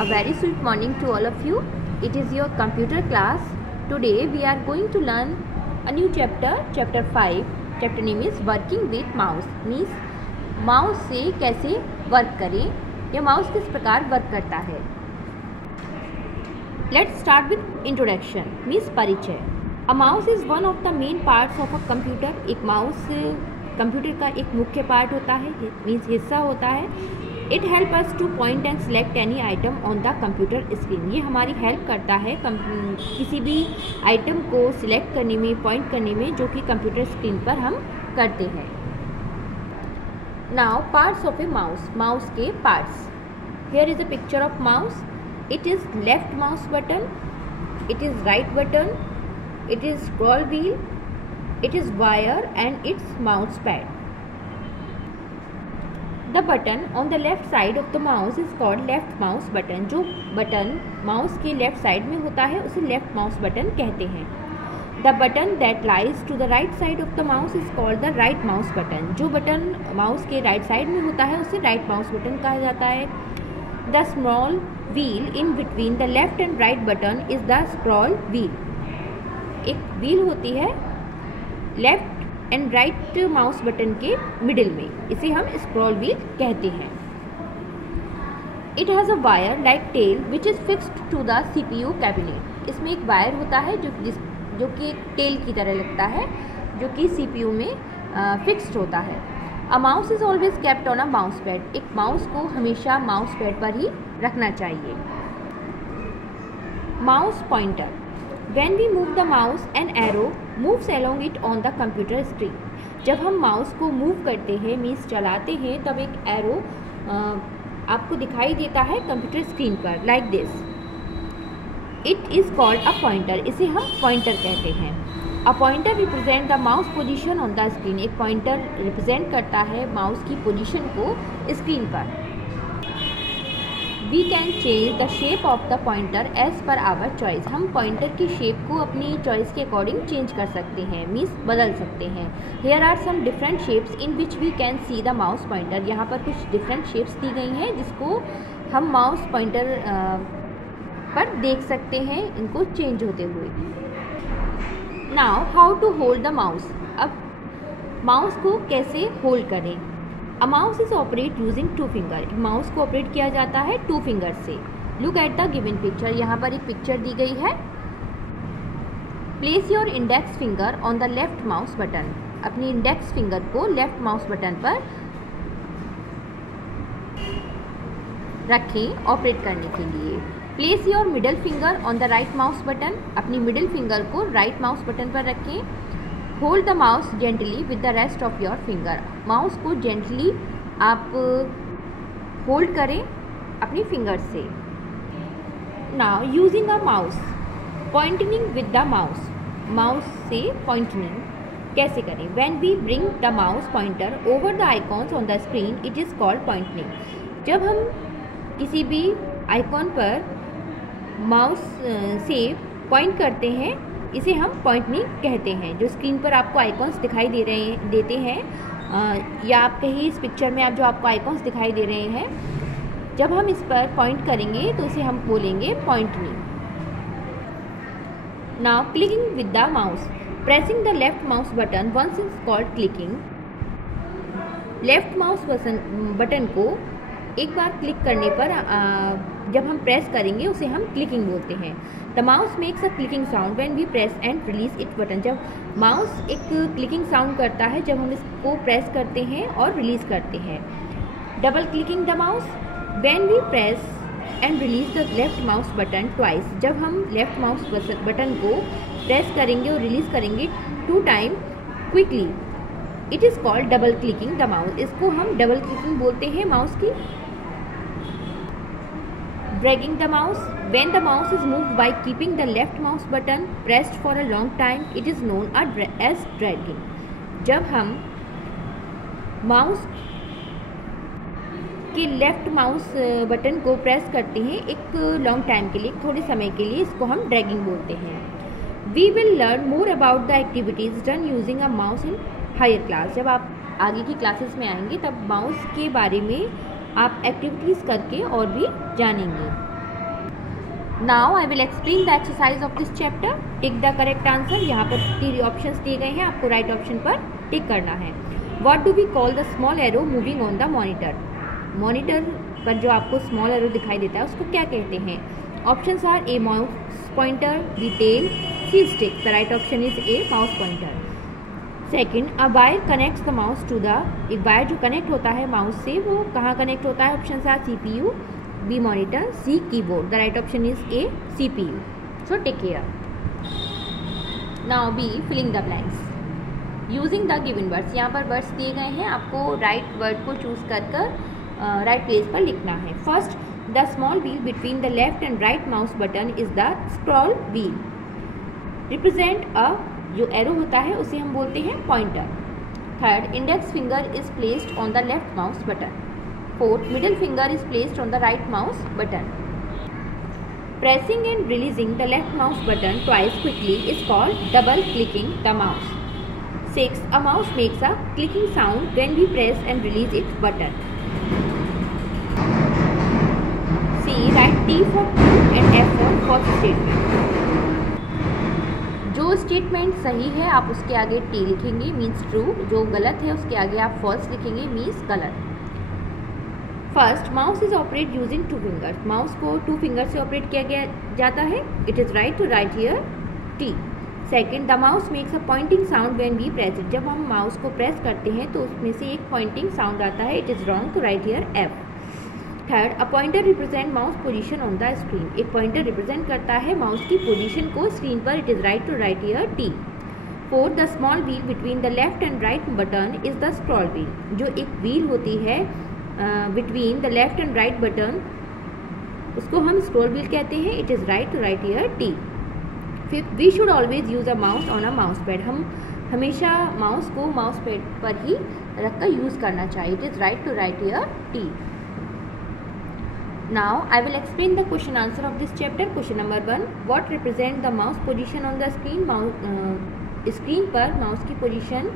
A very sweet morning to all of you. It is your computer class. Today we are going to learn a new chapter, chapter 5. Chapter name is working with mouse. Means mouse से कैसे work करें या mouse किस प्रकार work करता है. Let's start with introduction. Means परिचय. A mouse is one of the main parts of a computer. एक माउस कंप्यूटर का एक मुख्य पार्ट होता है, मीन्स हिस्सा होता है. It help us two point and select any item on the computer screen. ये हमारी हेल्प करता है किसी भी आइटम को सिलेक्ट करने में, पॉइंट करने में, जो कि कंप्यूटर स्क्रीन पर हम करते हैं. Now parts of a mouse. Mouse के parts. Here is a picture of mouse. It is left mouse button, it is right button, it is scroll wheel, it is wire and its mouse pad. The button on the left side of the mouse is called left mouse button. जो button mouse के left side में होता है उसे left mouse button कहते हैं. The button that lies to the right side of the mouse is called the right mouse button. जो button mouse के राइट साइड में होता है उसे राइट माउस बटन कहा जाता है. The small wheel in between the left and right button is the scroll wheel. एक व्हील होती है left and right mouse button के मिडिल में, इसे हम स्क्रॉल व्हील कहते हैं. It has a wire like tail which is fixed to the CPU cabinet. इसमें एक वायर होता है जो कि एक टेल की तरह लगता है, जो कि CPU में फिक्स्ड होता है. A mouse is always kept on a mouse pad. एक माउस को हमेशा माउस पैड पर ही रखना चाहिए. Mouse pointer. When we move the mouse, an arrow moves along it on the computer screen. जब हम माउस को मूव करते हैं, मीन्स चलाते हैं, तब एक एरो आपको दिखाई देता है कंप्यूटर स्क्रीन पर, like this. It is called a pointer. इसे हम पॉइंटर कहते हैं. A pointer represent the mouse position on the screen. एक पॉइंटर रिप्रेजेंट करता है माउस की पोजीशन को स्क्रीन पर. We can change the shape of the pointer as per our choice. हम पॉइंटर की शेप को अपनी चॉइस के अकॉर्डिंग चेंज कर सकते हैं, मीन्स बदल सकते हैं. Here are some different shapes in which we can see the mouse pointer. यहाँ पर कुछ डिफरेंट शेप्स दी गई हैं जिसको हम माउस पॉइंटर पर देख सकते हैं, इनको चेंज होते हुए. Now how to hold the mouse. अब माउस को कैसे होल्ड करें. A mouse is operate using 2 finger. Mouse को ऑपरेट किया जाता है 2 फिंगर से. Look at the given picture. यहाँ पर एक पिक्चर दी गई है. Place your index finger on the left mouse button. अपनी इंडेक्स फिंगर को लेफ्ट माउस बटन पर रखें ऑपरेट करने के लिए. Place your middle finger on the right mouse button. अपनी मिडल फिंगर को राइट माउस बटन पर रखें. Hold the mouse gently with the rest of your finger. Mouse को जेंटली आप होल्ड करें अपनी फिंगर से. Now using a mouse. Pointing with the mouse. Mouse से पॉइंटिंग कैसे करें. When we bring the mouse pointer over the icons on the screen it is called pointing. जब हम किसी भी आइकॉन पर माउस से पॉइंट करते हैं, इसे हम पॉइंटिंग कहते हैं. जो स्क्रीन पर आपको आइकॉन्स दिखाई देते हैं, या आप कहीं इस पिक्चर में आप जो आपको आइकॉन्स दिखाई दे रहे हैं, जब हम इस पर पॉइंट करेंगे तो इसे हम बोलेंगे pointing. Now clicking with the mouse. Pressing the left mouse button once is called clicking. Left mouse button को एक बार क्लिक करने पर जब हम प्रेस करेंगे उसे हम क्लिकिंग बोलते हैं. The mouse makes a clicking sound when we press and release it button. जब माउस एक क्लिकिंग साउंड करता है जब हम इसको प्रेस करते हैं और रिलीज करते हैं. Double clicking the mouse. When we press and release the left mouse button twice. जब हम लेफ्ट माउस बटन को प्रेस करेंगे और रिलीज करेंगे 2 time quickly, it is called double clicking the mouse. इसको हम डबल क्लिकिंग बोलते हैं माउस की. Dragging the mouse. When the mouse is moved by keeping the left mouse button pressed for a long time, it is known as dragging. जब हम mouse के left mouse button को press करते हैं एक लॉन्ग टाइम के लिए, थोड़े समय के लिए, इसको हम ड्रैगिंग बोलते हैं. We will learn more about the activities done using a mouse in higher class. जब आप आगे की क्लासेस में आएंगे तब माउस के बारे में आप एक्टिविटीज़ करके और भी जानेंगे. Now I will explain the exercise of this chapter. Tick the correct answer. यहाँ पर 3 ऑप्शंस दिए गए हैं, आपको राइट ऑप्शन पर टिक करना है. What do we call the small arrow moving on the monitor. Monitor पर जो आपको स्मॉल एरो दिखाई देता है उसको क्या कहते हैं. Options are A mouse pointer, B tail, C stick. The right option is A mouse pointer. Second, a wire connects the mouse to the. एक वायर जो कनेक्ट होता है माउस से वो कहाँ कनेक्ट होता है. Option are CPU, B monitor, C keyboard. The right option is A CPU. So take care. Now be filling the blanks using the given words. यहाँ पर वर्ड्स दिए गए हैं, आपको राइट वर्ड को चूज कर राइट प्लेस पर लिखना है. First, the small wheel between the left and right mouse button is the scroll wheel. Represent a. जो एरो होता है उसे हम बोलते हैं pointer. Third, index finger is placed on the left mouse button. Fourth, middle finger is placed on the right mouse button. Pressing and releasing the left mouse button twice quickly is called double clicking the mouse. Six, a mouse makes a clicking sound when we press and release its button. C, right T for true and F for false statement. जो statement सही है आप उसके आगे T लिखेंगे, means true. जो गलत है उसके आगे आप फॉल्स लिखेंगे, मीन्स गलत. First, mouse is operate using 2 fingers. Mouse को 2 फिंगर से ऑपरेट किया गया जाता है. It is right to write here T. Second, the mouse makes a pointing sound when we press it. जब हम माउस को प्रेस करते हैं तो उसमें से एक पॉइंटिंग साउंड आता है. It is wrong to write here F. Third, a pointer represent mouse position on the screen. एक पॉइंटर रिप्रेजेंट करता है माउस की पोजीशन को स्क्रीन पर. It is right to write here T. Fourth, the small wheel between the left and right button is the scroll wheel. जो एक wheel होती है between the left and right button उसको हम scroll wheel कहते हैं. It is right to write here T. Fifth, we should always use a mouse on a mouse pad. हम हमेशा माउस को माउस पैड पर ही रखकर यूज़ करना चाहिए. It is right to write here T. Now I will explain the question answer of this chapter. Question number 1, what represent the mouse position on the screen. Screen पर mouse की position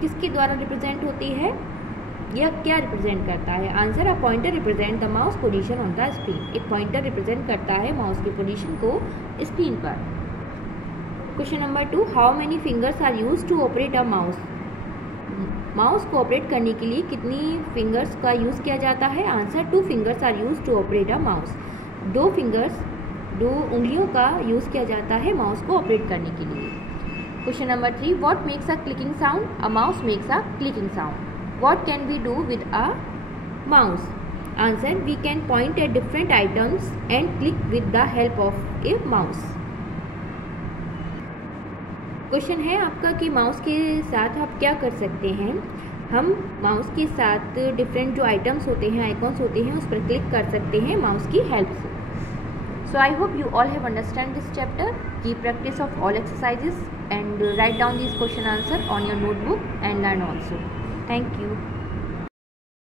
किसके द्वारा represent होती है, यह क्या represent करता है. Answer, a pointer represent the mouse position on the screen. एक पॉइंटर रिप्रेजेंट करता है माउस की पोजीशन को स्क्रीन पर. Question number 2, how many fingers are use to operate a mouse. Mouse को ऑपरेट करने के लिए कितनी फिंगर्स का यूज़ किया जाता है. Answer, 2 fingers are use to operate a mouse. 2 उंगलियों का यूज़ किया जाता है माउस को ऑपरेट करने के लिए. Question number 3, what makes a clicking sound. A mouse makes a clicking sound. What can we do with a mouse. Answer, we can point at different items and click with the help of a mouse. Question है आपका कि mouse के साथ आप क्या कर सकते हैं. हम माउस के साथ डिफरेंट जो आइटम्स होते हैं, आइकॉन्स होते हैं, उस पर क्लिक कर सकते हैं माउस की हेल्प से. So I hope you all have understand this chapter. Keep practice of all exercises and write down this question answer on your notebook and learn also. Thank you.